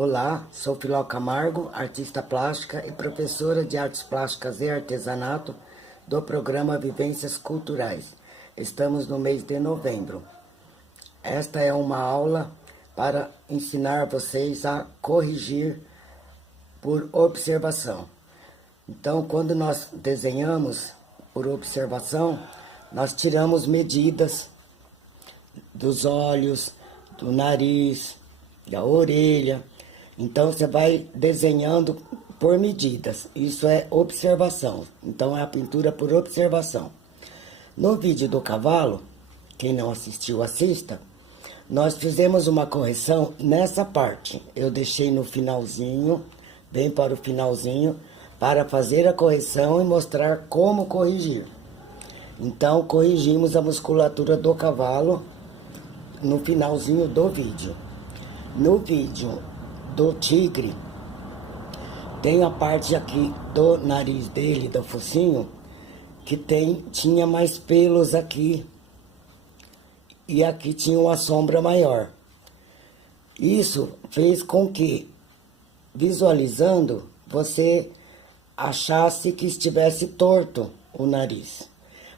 Olá, sou Filó Camargo, artista plástica e professora de artes plásticas e artesanato do programa Vivências Culturais. Estamos no mês de novembro. Esta é uma aula para ensinar vocês a corrigir por observação. Então, quando nós desenhamos por observação, nós tiramos medidas dos olhos, do nariz, da orelha. Então, você vai desenhando por medidas. Isso é observação. Então, é a pintura por observação. No vídeo do cavalo, quem não assistiu, assista. Nós fizemos uma correção nessa parte. Eu deixei no finalzinho, bem para o finalzinho, para fazer a correção e mostrar como corrigir. Então, corrigimos a musculatura do cavalo no finalzinho do vídeo. No vídeo do tigre, tem a parte aqui do nariz dele, do focinho, que tinha mais pelos aqui. E aqui tinha uma sombra maior. Isso fez com que, visualizando, você achasse que estivesse torto o nariz.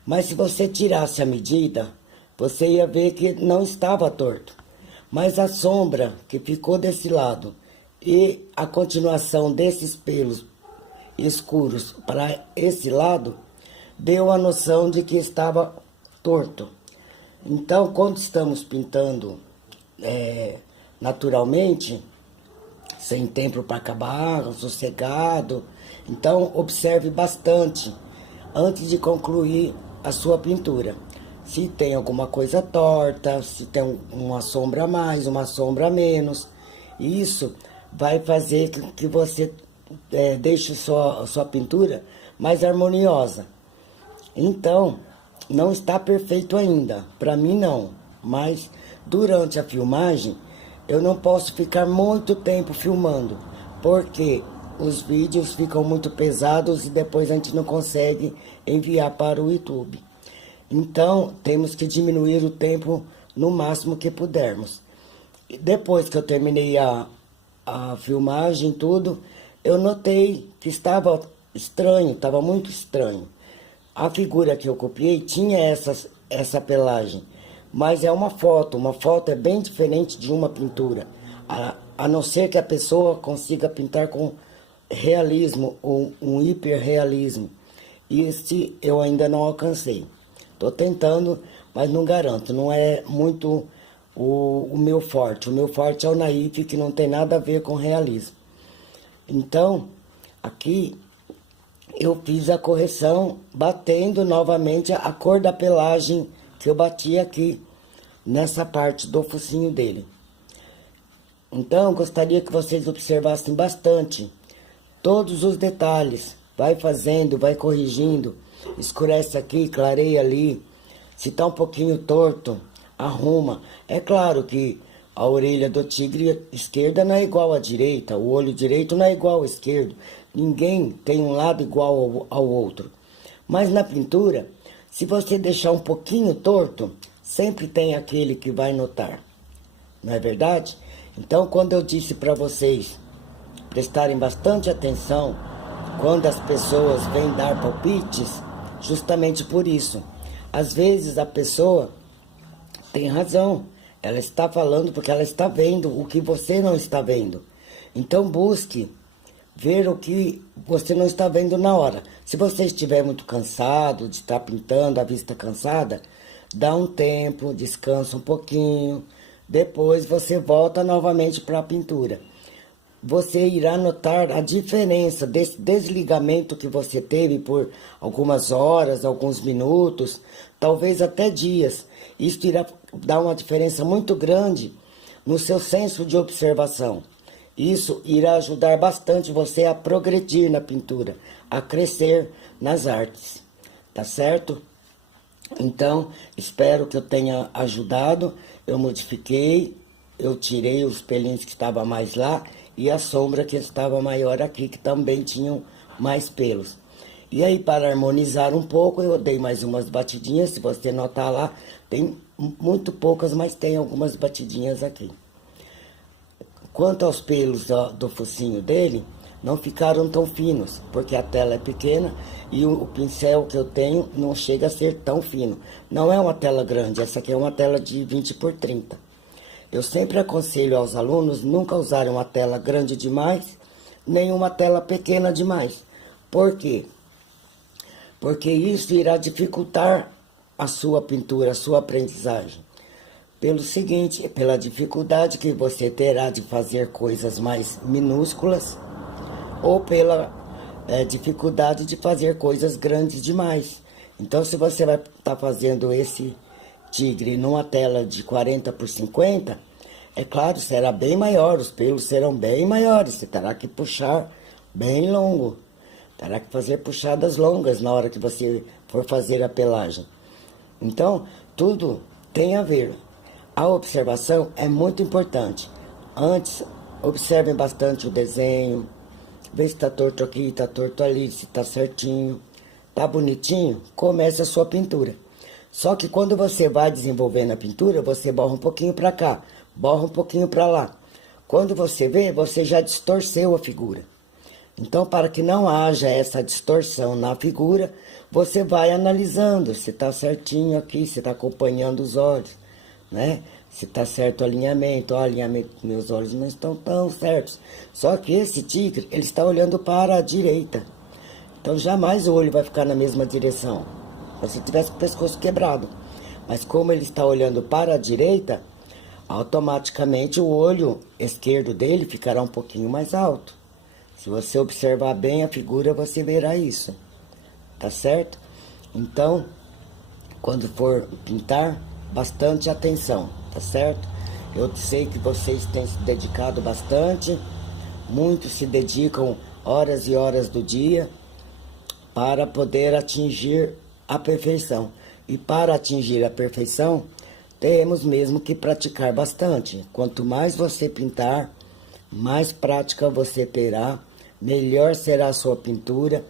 Mas se você tirasse a medida, você ia ver que não estava torto. Mas a sombra que ficou desse lado e a continuação desses pelos escuros para esse lado, deu a noção de que estava torto. Então, quando estamos pintando naturalmente, sem tempo para acabar, sossegado, então observe bastante antes de concluir a sua pintura. Se tem alguma coisa torta, se tem uma sombra a mais, uma sombra a menos, isso vai fazer que você deixe sua pintura mais harmoniosa. Então, não está perfeito ainda, para mim não, mas durante a filmagem eu não posso ficar muito tempo filmando, porque os vídeos ficam muito pesados e depois a gente não consegue enviar para o YouTube. Então, temos que diminuir o tempo no máximo que pudermos. E depois que eu terminei a filmagem, tudo, eu notei que estava estranho, estava muito estranho. A figura que eu copiei tinha essa pelagem, mas é uma foto é bem diferente de uma pintura. A não ser que a pessoa consiga pintar com realismo ou um hiperrealismo. Esse eu ainda não alcancei. Estou tentando, mas não garanto. Não é muito o meu forte. O meu forte é o naif, que não tem nada a ver com realismo. Então, aqui eu fiz a correção batendo novamente a cor da pelagem que eu bati aqui, nessa parte do focinho dele. Então, gostaria que vocês observassem bastante todos os detalhes. Vai fazendo, vai corrigindo. Escurece aqui, clareia ali. Se tá um pouquinho torto, arruma. É claro que a orelha do tigre esquerda não é igual à direita. O olho direito não é igual ao esquerdo. Ninguém tem um lado igual ao outro. Mas na pintura, se você deixar um pouquinho torto, sempre tem aquele que vai notar. Não é verdade? Então, quando eu disse para vocês prestarem bastante atenção quando as pessoas vêm dar palpites, justamente por isso. Às vezes a pessoa tem razão. Ela está falando porque ela está vendo o que você não está vendo. Então busque ver o que você não está vendo na hora. Se você estiver muito cansado de estar pintando, a vista cansada, dá um tempo, descansa um pouquinho, depois você volta novamente para a pintura. Você irá notar a diferença desse desligamento que você teve por algumas horas, alguns minutos, talvez até dias. Isso irá dar uma diferença muito grande no seu senso de observação. Isso irá ajudar bastante você a progredir na pintura, a crescer nas artes, tá certo? Então, espero que eu tenha ajudado. Eu modifiquei, eu tirei os pelinhos que estavam mais lá e a sombra que estava maior aqui, que também tinham mais pelos. E aí, para harmonizar um pouco, eu dei mais umas batidinhas. Se você notar lá, tem muito poucas, mas tem algumas batidinhas aqui. Quanto aos pelos do focinho dele, não ficaram tão finos, porque a tela é pequena e o pincel que eu tenho não chega a ser tão fino. Não é uma tela grande, essa aqui é uma tela de 20 por 30. Eu sempre aconselho aos alunos nunca usarem uma tela grande demais, nem uma tela pequena demais. Por quê? Porque isso irá dificultar a sua pintura, a sua aprendizagem. Pelo seguinte, pela dificuldade que você terá de fazer coisas mais minúsculas, ou pela dificuldade de fazer coisas grandes demais. Então, se você vai estar fazendo esse tigre numa tela de 40 por 50, é claro, será bem maior, os pelos serão bem maiores, você terá que puxar bem longo, terá que fazer puxadas longas na hora que você for fazer a pelagem. Então, tudo tem a ver. A observação é muito importante. Antes, observem bastante o desenho, vê se está torto aqui, está torto ali, se está certinho, está bonitinho, comece a sua pintura. Só que quando você vai desenvolvendo a pintura, você borra um pouquinho para cá, borra um pouquinho para lá. Quando você vê, você já distorceu a figura. Então, para que não haja essa distorção na figura, você vai analisando se está certinho aqui, se está acompanhando os olhos, né? Se está certo o alinhamento, meus olhos não estão tão certos. Só que esse tigre, ele está olhando para a direita. Então, jamais o olho vai ficar na mesma direção. Se tivesse com o pescoço quebrado. Mas como ele está olhando para a direita, automaticamente o olho esquerdo dele ficará um pouquinho mais alto. Se você observar bem a figura, você verá isso. Tá certo? Então, quando for pintar, bastante atenção, tá certo? Eu sei que vocês têm se dedicado bastante, muitos se dedicam horas e horas do dia para poder atingir a perfeição. E para atingir a perfeição, temos mesmo que praticar bastante. Quanto mais você pintar, mais prática você terá, melhor será a sua pintura,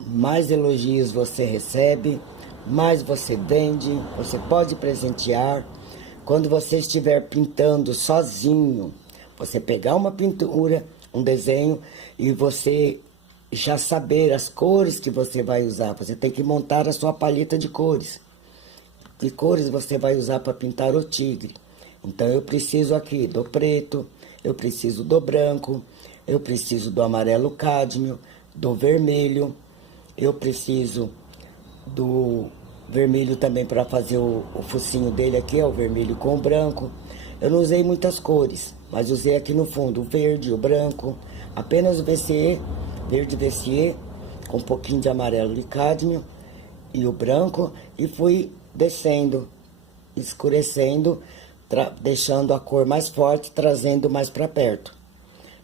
mais elogios você recebe, mais você vende, você pode presentear. Quando você estiver pintando sozinho, você pegar uma pintura, um desenho, e você já saber as cores que você vai usar. Você tem que montar a sua paleta de cores. Que cores você vai usar para pintar o tigre? Então, eu preciso aqui do preto, eu preciso do branco, eu preciso do amarelo cádmio, do vermelho, eu preciso do vermelho também para fazer o focinho dele aqui, o vermelho com o branco. Eu não usei muitas cores, mas usei aqui no fundo o verde, o branco, apenas o VCE, verde VCE, com um pouquinho de amarelo de cádmio e o branco, e fui descendo, escurecendo, deixando a cor mais forte, trazendo mais para perto.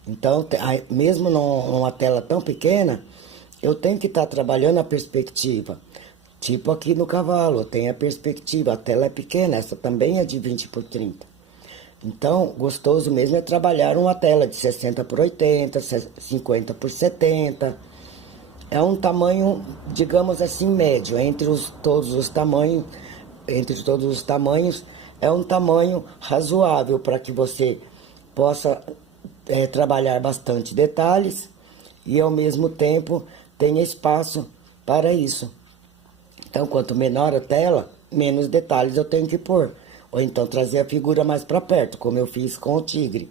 Então, mesmo numa tela tão pequena, eu tenho que estar trabalhando a perspectiva. Tipo aqui no cavalo, tem a perspectiva, a tela é pequena, essa também é de 20 por 30. Então, gostoso mesmo é trabalhar uma tela de 60 por 80, 50 por 70. É um tamanho, digamos assim, médio, entre todos os tamanhos, é um tamanho razoável para que você possa trabalhar bastante detalhes e, ao mesmo tempo, tenha espaço para isso. Então, quanto menor a tela, menos detalhes eu tenho que pôr. Ou então trazer a figura mais para perto, como eu fiz com o tigre.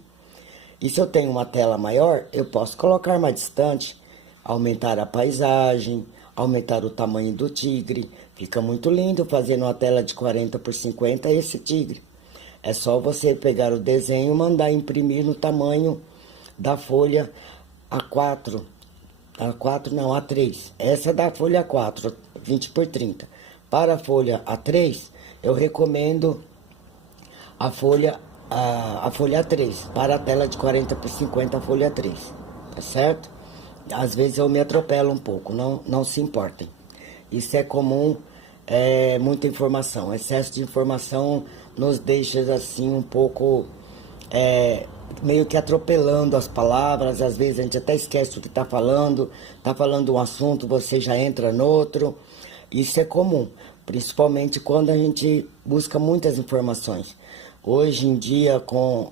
E se eu tenho uma tela maior, eu posso colocar mais distante, aumentar a paisagem, aumentar o tamanho do tigre. Fica muito lindo fazendo uma tela de 40 por 50 esse tigre. É só você pegar o desenho e mandar imprimir no tamanho da folha A4. A4 não, A3. Essa é da folha A4, 20 por 30. Para a folha A3, eu recomendo a folha A3. Para a tela de 40 por 50, a folha A3. Tá certo? Às vezes eu me atropelo um pouco, não se importem. Isso é comum, muita informação. Excesso de informação nos deixa assim um pouco... meio que atropelando as palavras, às vezes a gente até esquece o que está falando um assunto, você já entra no outro. Isso é comum, principalmente quando a gente busca muitas informações. Hoje em dia, com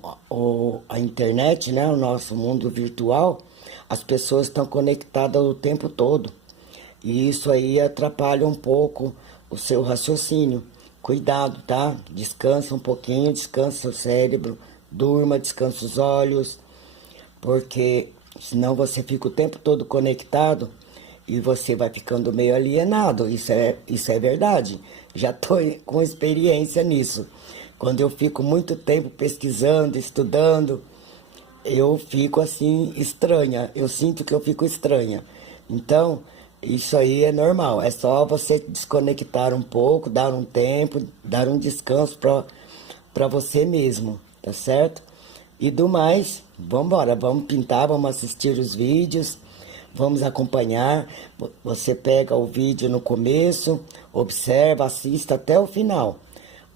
a internet, né, o nosso mundo virtual, as pessoas estão conectadas o tempo todo. E isso aí atrapalha um pouco o seu raciocínio. Cuidado, tá? Descansa um pouquinho, descansa o cérebro, durma, descansa os olhos, porque senão você fica o tempo todo conectado e você vai ficando meio alienado. Isso é verdade. Já estou com experiência nisso. Quando eu fico muito tempo pesquisando, estudando, eu fico assim estranha. Eu sinto que eu fico estranha. Então, isso aí é normal. É só você desconectar um pouco, dar um tempo, dar um descanso para você mesmo, tá certo? E do mais, vamos embora, vamos pintar, vamos assistir os vídeos, vamos acompanhar. Você pega o vídeo no começo, observa, assista até o final,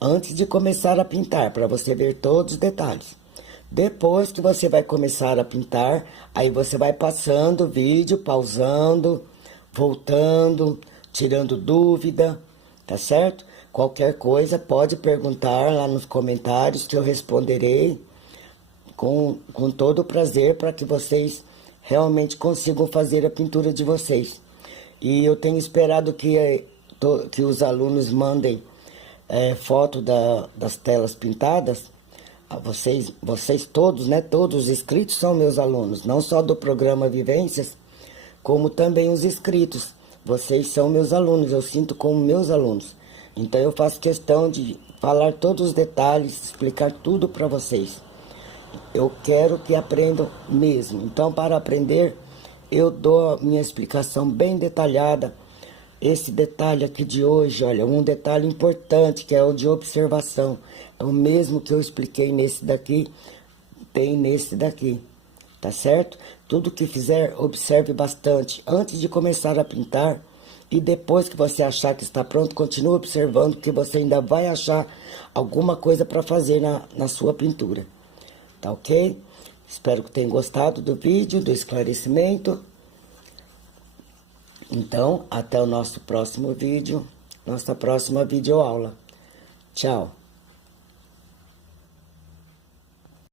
antes de começar a pintar, para você ver todos os detalhes. Depois que você vai começar a pintar, aí você vai passando o vídeo, pausando, voltando, tirando dúvida, tá certo? Qualquer coisa pode perguntar lá nos comentários que eu responderei com todo o prazer para que vocês realmente consigam fazer a pintura de vocês. E eu tenho esperado que os alunos mandem foto das telas pintadas. Vocês todos, né? Todos os inscritos são meus alunos, não só do programa Vivências, como também os inscritos. Vocês são meus alunos, eu sinto como meus alunos. Então eu faço questão de falar todos os detalhes, explicar tudo para vocês. Eu quero que aprendam mesmo. Então, para aprender, eu dou a minha explicação bem detalhada. Esse detalhe aqui de hoje, olha, um detalhe importante, que é o de observação. É o mesmo que eu expliquei nesse daqui, tem nesse daqui, tá certo? Tudo que fizer, observe bastante antes de começar a pintar. E depois que você achar que está pronto, continue observando, que você ainda vai achar alguma coisa para fazer na sua pintura. Tá ok? Espero que tenham gostado do vídeo, do esclarecimento. Então, até o nosso próximo vídeo, nossa próxima videoaula. Tchau!